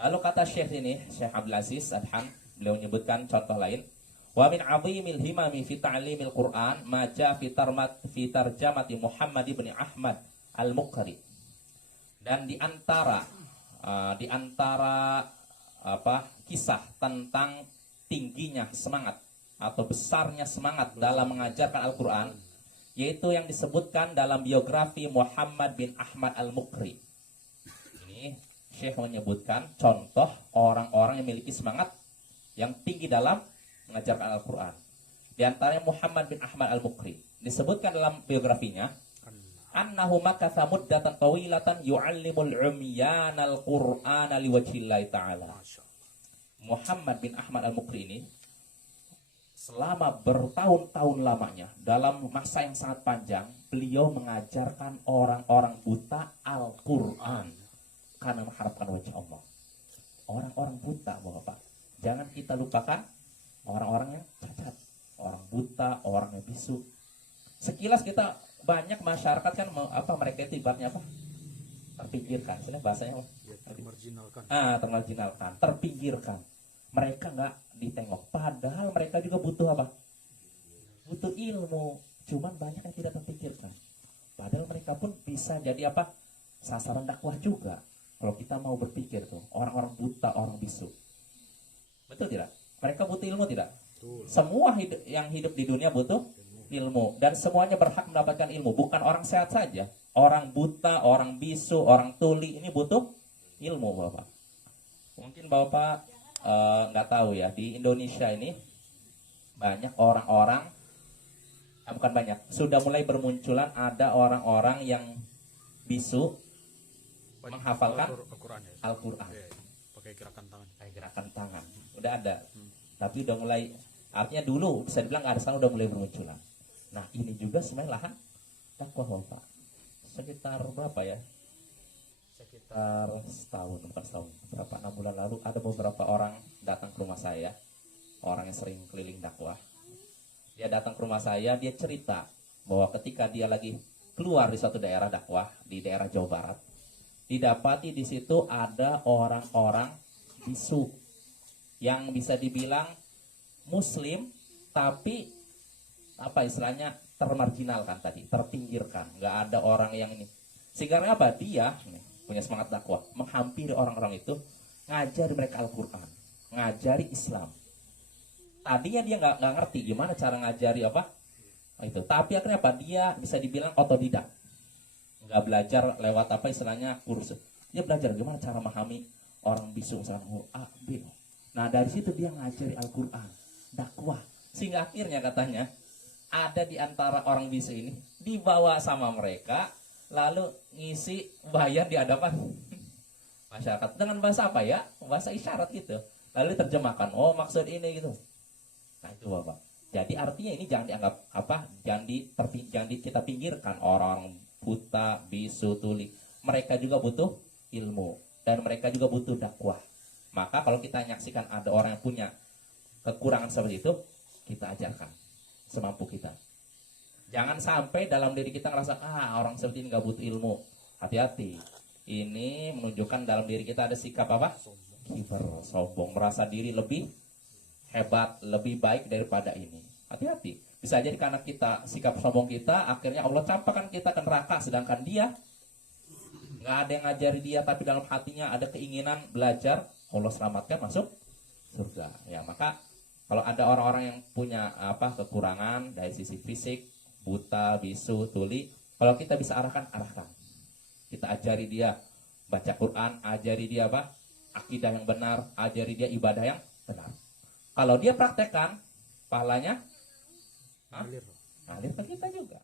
Lalu kata Syekh ini, Syekh Abdul Aziz Adhan, beliau menyebutkan contoh lain. Wa min 'azimil himami fi ta'limil Qur'an ma ja'a fi tarjamati Muhammad ibn Ahmad Al-Muqri. Dan di antara kisah tentang tingginya semangat atau besarnya semangat dalam mengajarkan Al-Qur'an, yaitu yang disebutkan dalam biografi Muhammad bin Ahmad Al-Muqri. Ini Syekh menyebutkan contoh orang-orang yang memiliki semangat yang tinggi dalam mengajarkan Al-Qur'an. Di antaranya Muhammad bin Ahmad Al-Muqri. Disebutkan dalam biografinya, annahu makatha muddatan tawilatan yu'allimul umyana al-Qur'ana liwajhillahi ta'ala. Muhammad bin Ahmad Al-Muqri ini selama bertahun-tahun lamanya, dalam masa yang sangat panjang, beliau mengajarkan orang-orang buta Al-Qur'an karena mengharapkan wajah Allah. Orang-orang buta, Bapak. Jangan kita lupakan orang-orang yang cacat, orang buta, orang yang bisu. Sekilas kita banyak masyarakat kan mereka itu ibaratnya apa? Terpinggirkan. Ini bahasanya apa? Ya, termarginalkan. Termarginalkan, terpinggirkan. Mereka nggak ditengok. Padahal mereka juga butuh apa? Butuh ilmu. Cuman banyak yang tidak terpikirkan. Padahal mereka pun bisa jadi apa? Sasaran dakwah juga. Kalau kita mau berpikir tuh, orang-orang buta, orang bisu. Betul tidak? Mereka butuh ilmu tidak? Betul. Semua yang hidup di dunia butuh ilmu. Dan semuanya berhak mendapatkan ilmu. Bukan orang sehat saja. Orang buta, orang bisu, orang tuli, ini butuh ilmu, Bapak. Mungkin Bapak nggak tahu ya, di Indonesia ini banyak orang-orang, bukan banyak, sudah mulai bermunculan ada orang-orang yang bisu menghafalkan Al-Quran. Pakai gerakan tangan. Pakai gerakan tangan. Udah ada. Tapi udah mulai, artinya dulu bisa dibilang nggak ada, sekarang udah mulai bermunculan. Nah ini juga sebenarnya lahan dakwah, Bapak. Sekitar berapa ya? Sekitar setahun, bukan setahun, berapa 6 bulan lalu ada beberapa orang datang ke rumah saya, orang yang sering keliling dakwah. Dia datang ke rumah saya, dia cerita bahwa ketika dia lagi keluar di suatu daerah dakwah di daerah Jawa Barat, didapati di situ ada orang-orang bisu yang bisa dibilang Muslim, tapi apa istilahnya termarginalkan tadi, terpinggirkan, nggak ada orang yang ini. Sehingga apa? Dia punya semangat dakwah, menghampiri orang-orang itu, ngajari mereka Al-Quran, ngajari Islam. Tadinya dia nggak ngerti gimana cara ngajari apa itu, tapi akhirnya apa? Dia bisa dibilang otodidak, nggak belajar lewat apa istilahnya kursus. Dia belajar gimana cara memahami orang bisu misalnya A, B. Nah dari situ dia ngajari Al-Quran, dakwah. Sehingga akhirnya katanya ada di antara orang bisu ini dibawa sama mereka, lalu ngisi bayar di hadapan masyarakat dengan bahasa apa ya? Bahasa isyarat gitu. Lalu diterjemahkan, oh maksud ini gitu. Nah itu Bapak. Jadi artinya ini jangan dianggap apa? Jangan kita pinggirkan orang buta, bisu, tuli. Mereka juga butuh ilmu dan mereka juga butuh dakwah. Maka kalau kita menyaksikan ada orang yang punya kekurangan seperti itu, kita ajarkan semampu kita. Jangan sampai dalam diri kita ngerasa orang seperti ini nggak butuh ilmu. Hati-hati. Ini menunjukkan dalam diri kita ada sikap apa? Kibar, sombong, merasa diri lebih hebat, lebih baik daripada ini. Hati-hati. Bisa jadi karena kita sikap sombong kita, akhirnya Allah campakkan kita ke neraka, sedangkan dia nggak ada yang ngajari dia, tapi dalam hatinya ada keinginan belajar, Allah selamatkan masuk surga. Ya maka kalau ada orang-orang yang punya kekurangan dari sisi fisik, buta, bisu, tuli, kalau kita bisa arahkan. Kita ajari dia baca Quran, ajari dia akidah yang benar, ajari dia ibadah yang benar. Kalau dia praktekkan, pahalanya ngalir ke kita juga.